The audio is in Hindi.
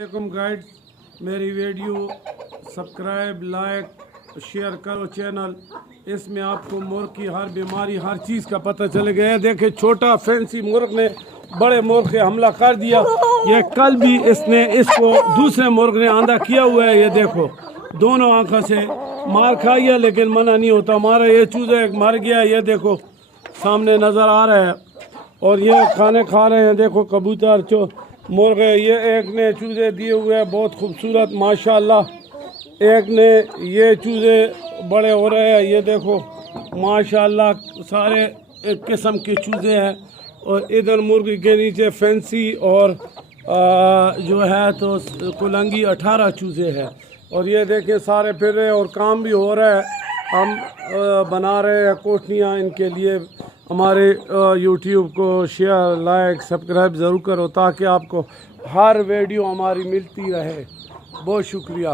वालेकुम गाइड, मेरी वीडियो सब्सक्राइब लाइक शेयर करो चैनल। इसमें आपको मुर्ग की हर बीमारी हर चीज़ का पता चलेगा। ये देखे छोटा फैंसी मुर्ग ने बड़े मुर्ग पे हमला कर दिया। ये कल भी इसने इसको दूसरे मुर्ग ने आंधा किया हुआ है। ये देखो दोनों आंखों से मार खाई है लेकिन मना नहीं होता। हमारा ये चूजा एक मर गया, ये देखो सामने नज़र आ रहा है। और ये खाने खा रहे हैं। देखो कबूतर जो मुर्ग है, ये एक ने चूजे दिए हुए हैं बहुत खूबसूरत माशाल्लाह। एक ने ये चूजे बड़े हो रहे हैं, ये देखो माशाल्लाह सारे एक किस्म के चूजे हैं। और इधर मुर्गी के नीचे फैंसी और जो है तो कुलंगी 18 चूजे हैं। और ये देखें सारे फिर रहे और काम भी हो रहा है। हम बना रहे हैं कोठनियाँ इनके लिए। हमारे YouTube को शेयर लाइक सब्सक्राइब ज़रूर करो ताकि आपको हर वीडियो हमारी मिलती रहे। बहुत शुक्रिया।